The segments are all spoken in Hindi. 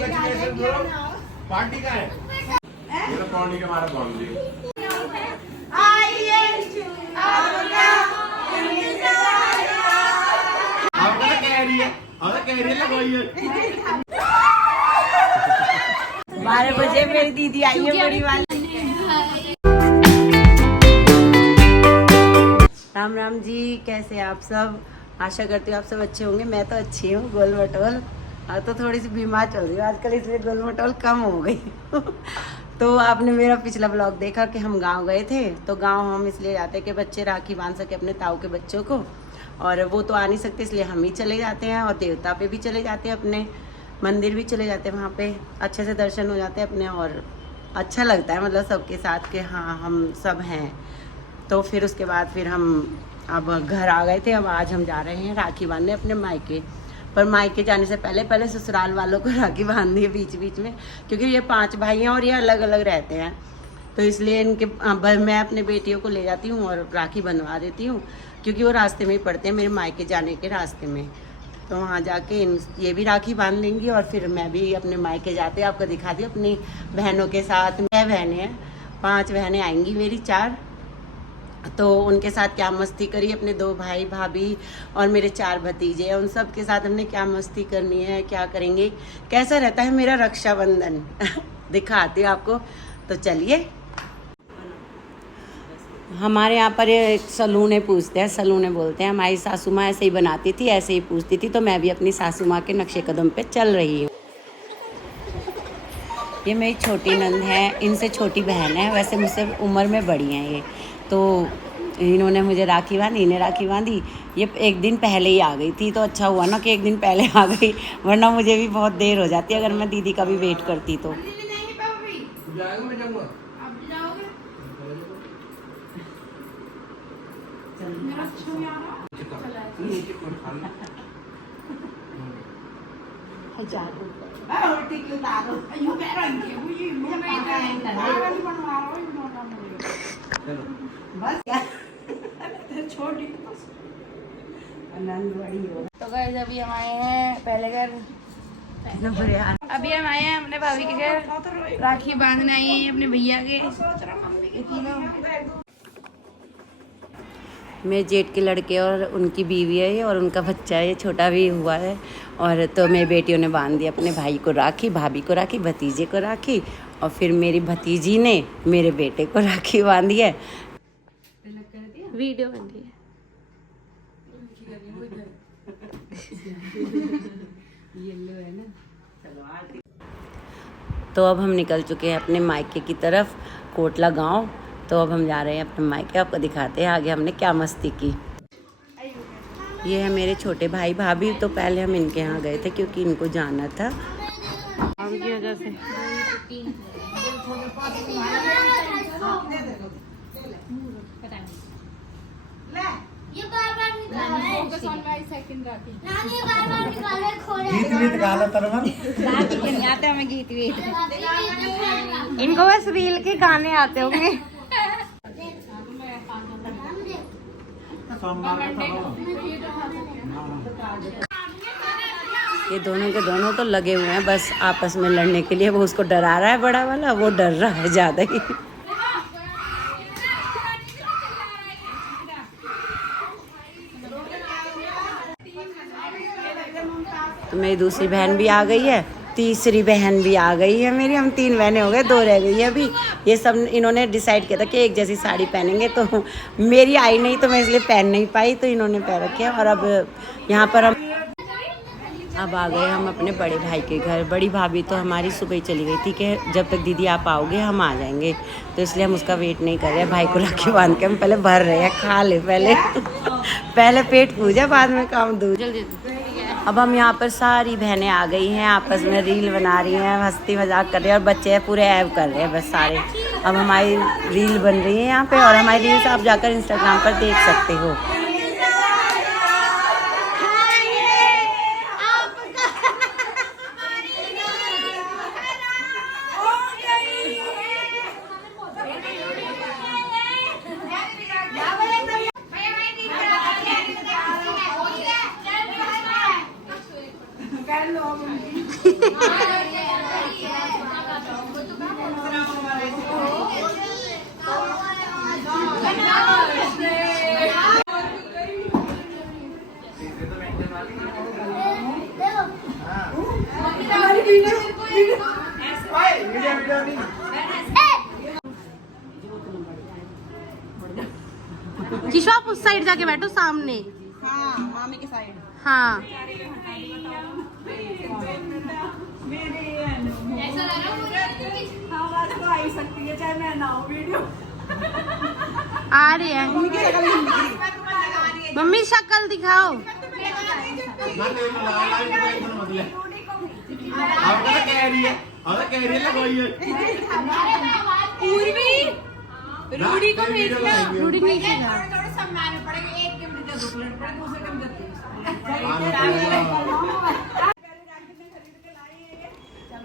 पार्टी का है मेरा पार्टी का हमारा कौन जी आपका कह रही है लगाई है 12 बजे मेरी दीदी आई है बड़ी वाली। राम राम जी, कैसे आप सब? आशा करती हूँ आप सब अच्छे होंगे। मैं तो अच्छी हूँ, गोल मटोल। तो थोड़ी सी बीमार चल रही हूँ आजकल, इसलिए गोल मटोल कम हो गई। तो आपने मेरा पिछला ब्लॉग देखा कि हम गांव गए थे। तो गांव हम इसलिए जाते हैं कि बच्चे राखी बांध सके अपने ताऊ के बच्चों को, और वो तो आ नहीं सकते, इसलिए हम ही चले जाते हैं। और देवता पे भी चले जाते हैं, अपने मंदिर भी चले जाते हैं, वहाँ पे अच्छे से दर्शन हो जाते हैं अपने, और अच्छा लगता है मतलब सबके साथ कि हाँ हम सब हैं। तो फिर उसके बाद फिर हम अब घर आ गए थे। अब आज हम जा रहे हैं राखी बांधने अपने मायके। पर मायके जाने से पहले ससुराल वालों को राखी बांधनी है बीच बीच में, क्योंकि ये 5 भाई हैं और ये अलग अलग रहते हैं। तो इसलिए इनके मैं अपने बेटियों को ले जाती हूँ और राखी बनवा देती हूँ, क्योंकि वो रास्ते में ही पड़ते हैं मेरे मायके जाने के रास्ते में। तो वहाँ जाके ये भी राखी बांध लेंगी और फिर मैं भी अपने मायके जाते आपको दिखा दी अपनी बहनों के साथ। 6 बहनें हैं, 5 बहनें आएंगी मेरी, 4। तो उनके साथ क्या मस्ती करी, अपने 2 भाई भाभी और मेरे 4 भतीजे हैं, उन सब के साथ हमने क्या मस्ती करनी है, क्या करेंगे, कैसा रहता है मेरा रक्षाबंधन दिखाती हूँ आपको। तो चलिए। हमारे यहाँ पर एक सलूने पूछते हैं, सलूने बोलते हैं। हमारी सासू माँ ऐसे ही बनाती थी, ऐसे ही पूछती थी। तो मैं भी अपनी सासू माँ के नक्शे कदम पे चल रही हूँ। ये मेरी छोटी नंद है, इनसे छोटी बहन है, वैसे मुझसे उम्र में बड़ी हैं ये। तो इन्होंने मुझे राखी बांधी, इन्हें राखी बांधी। ये एक दिन पहले ही आ गई थी, तो अच्छा हुआ ना कि एक दिन पहले आ गई, वरना मुझे भी बहुत देर हो जाती अगर मैं दीदी का भी वेट करती तो। तो गाइस अभी हम आए हैं पहले घर, अभी हम आए हैं अपने भाभी के घर, राखी बांधने आई हैं अपने भैया के। मेरे जेठ के लड़के और उनकी बीवी है ये, और उनका बच्चा है, ये छोटा भी हुआ है। और तो मेरी बेटियों ने बांध दी अपने भाई को राखी, भाभी को राखी, भतीजे को राखी, और फिर मेरी भतीजी ने मेरे बेटे को राखी बांधी है। वीडियो बन रही है। तो अब हम निकल चुके हैं अपने मायके की तरफ, कोटला गांव। तो अब हम जा रहे हैं अपने मायके, आपको दिखाते हैं आगे हमने क्या मस्ती की। ये है मेरे छोटे भाई भाभी। तो पहले हम इनके यहाँ गए थे क्योंकि इनको जाना था काम की वजह से। ये बार-बार निकाल रहा है। फोकस ऑन माय सेकंड राखी। नानी ये बार-बार निकाल रहा है, खोले। गीत गाना तरवन राखी के नहीं आते हमें गीत वीत, इनको बस रील के गाने आते होंगे। ये दोनों के दोनों तो लगे हुए हैं बस आपस में लड़ने के लिए। वो उसको डरा रहा है बड़ा वाला, वो डर रहा है ज्यादा ही। तो मेरी दूसरी बहन भी आ गई है, तीसरी बहन भी आ गई है मेरी। हम 3 बहनें हो गए, 2 रह गई है अभी। ये सब इन्होंने डिसाइड किया था कि एक जैसी साड़ी पहनेंगे, तो मेरी आई नहीं तो मैं इसलिए पहन नहीं पाई, तो इन्होंने पहन रखे हैं। और अब यहाँ पर हम अब आ गए हम अपने बड़े भाई के घर। बड़ी भाभी तो हमारी सुबह ही चली गई थी कि जब तक दीदी आप आओगे हम आ जाएंगे, तो इसलिए हम उसका वेट नहीं कर रहे हैं। भाई को राखी बांध के हम पहले भर रहे हैं, खा ले पहले पहले पेट पूजा, बाद में काम दूर। अब हम यहाँ पर सारी बहनें आ गई हैं, आपस में रील बना रही हैं, हंसती मजाक कर रही हैं, और बच्चे पूरे ऐब कर रहे हैं बस सारे। अब हमारी रील बन रही है यहाँ पे, और हमारी रील्स आप जाकर इंस्टाग्राम पर देख सकते हो। उस साइड जाके बैठो सामने। हाँ मामी के साइड। हाँ आ रही है। मम्मी शक्ल दिखाओ। रूडी को भेजना। रूडी नीचे जा।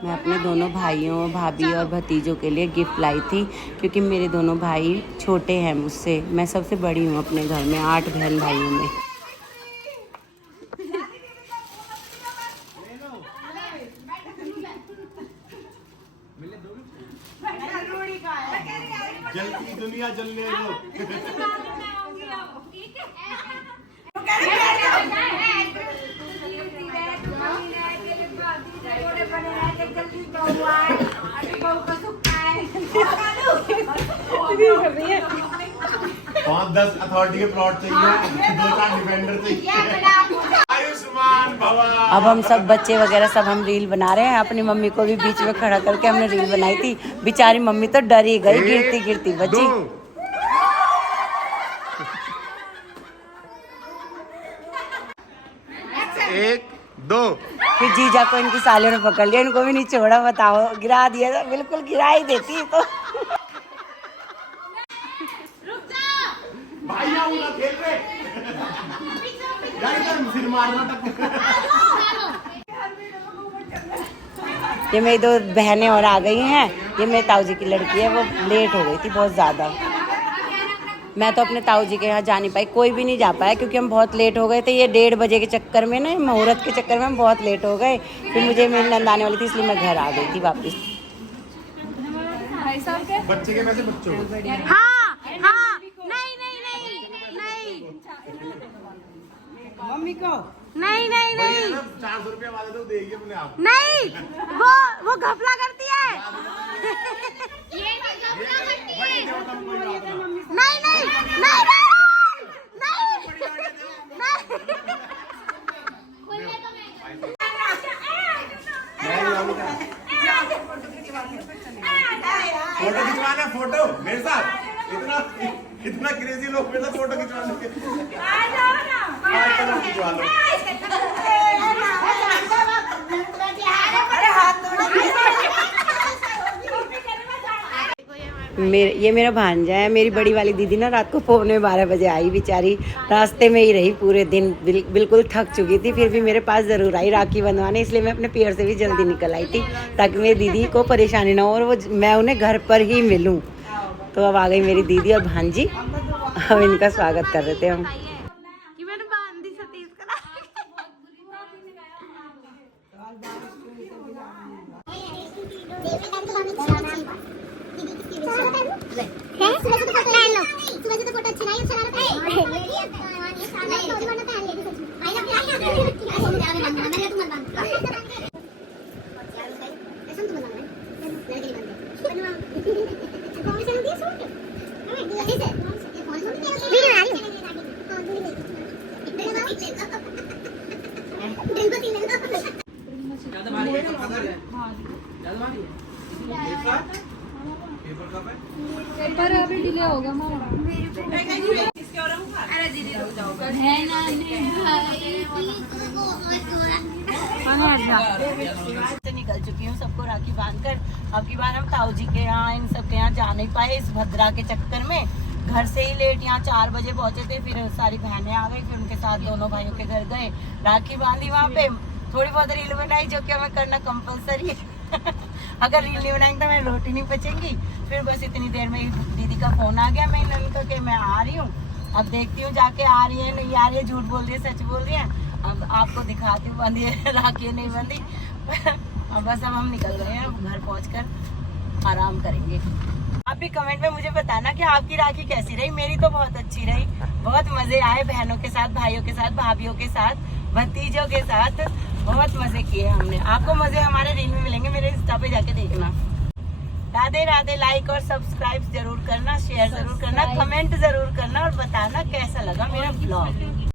मैं अपने दोनों भाइयों, भाभी और भतीजों के लिए गिफ्ट लाई थी, क्योंकि मेरे दोनों भाई छोटे हैं मुझसे। मैं सबसे बड़ी हूँ अपने घर में 8 बहन भाइयों में। जलती दुनिया जलने दो। पाँच 10 अथॉरिटी के प्लॉट चाहिए, 2-4 डिफेंडर चाहिए। आयुष्मान भवा। अब हम सब बच्चे वगैरह सब हम रील बना रहे हैं। अपनी मम्मी को भी बीच में खड़ा करके हमने रील बनाई थी। बेचारी मम्मी तो डर ही गई, गिरती गिरती बची। 1 2। फिर जीजा को इनकी सालियों ने पकड़ लिया, इनको भी नहीं छोड़ा। बताओ, गिरा दिया था, बिल्कुल गिरा ही देती तो। भाई आओ ना खेल रहे। यार सिर मारना तक। ये मेरी 2 बहनें और आ गई हैं। ये मेरे ताऊ जी की लड़की है, वो लेट हो गई थी बहुत ज़्यादा। मैं तो अपने ताऊ जी के यहाँ जा नहीं पाई, कोई भी नहीं जा पाया, क्योंकि हम बहुत लेट हो गए थे। ये 1:30 बजे के चक्कर में ना, मुहूर्त के चक्कर में हम बहुत लेट हो गए। फिर मुझे मेरी नंद आने वाली थी, इसलिए मैं घर आ गई थी वापस। बच्चे के पैसे बच्चों को। हाँ हाँ नहीं नहीं नहीं नहीं मम्मी को नहीं नहीं नहीं 400 रुपया वाले तो देगी अपने आप। नहीं, वो घपला करती है। नहीं नहीं नहीं फोटो खिंचवाना, फोटो मेरे साथ। इतना क्रेजी लोग मेरे साथ फोटो खिंचवाने के। चलो खिंचवा लो। ये मेरा भांजा है। मेरी बड़ी वाली दीदी ना रात को 11:45 बजे आई, बेचारी रास्ते में ही रही पूरे दिन, बिल्कुल थक चुकी थी। फिर भी मेरे पास ज़रूर आई राखी बंधवाने, इसलिए मैं अपने पियर से भी जल्दी निकल आई थी, ताकि मेरी दीदी को परेशानी ना हो और मैं उन्हें घर पर ही मिलूं। तो अब आ गई मेरी दीदी और भांजी, अब इनका स्वागत कर रहे थे हम। पर अभी डिले होगा निकल चुकी हूँ सबको राखी बांधकर। अब की बार हम ताऊ जी के यहाँ, इन सब के यहाँ जा नहीं पाए इस भद्रा के चक्कर में। घर से ही लेट यहाँ 4 बजे पहुँचे थे। फिर सारी बहनें आ गई, फिर उनके साथ दोनों भाइयों के घर गए, राखी बांधी। वहाँ पे थोड़ी बहुत रील बनाई, जो कि हमें करना कंपलसरी है। अगर रील नहीं बनाएंगे तो मैं रोटी नहीं बचेंगी। फिर बस इतनी देर में दीदी का फोन आ गया, मैं उनका कि मैं आ रही हूँ। अब देखती हूँ जाके आ रही है नहीं आ रही है, झूठ बोल रही है सच बोल रही है। अब आपको दिखाती हूँ बंधी है राखी नहीं बंधी। अब बस अब हम निकल गए हैं, घर पहुँचकर आराम करेंगे। आप भी कमेंट में मुझे बताना कि आपकी राखी कैसी रही। मेरी तो बहुत अच्छी रही, बहुत मजे आए बहनों के साथ, भाइयों के साथ, भाभीियों के साथ, भतीजों के साथ, बहुत मजे किए हमने। आपको मजे हमारे रील में मिलेंगे, मेरे इंस्टा पे जाके देखना। राधे राधे। लाइक और सब्सक्राइब जरूर करना, शेयर जरूर करना, कमेंट जरूर करना और बताना कैसा लगा मेरा ब्लॉग।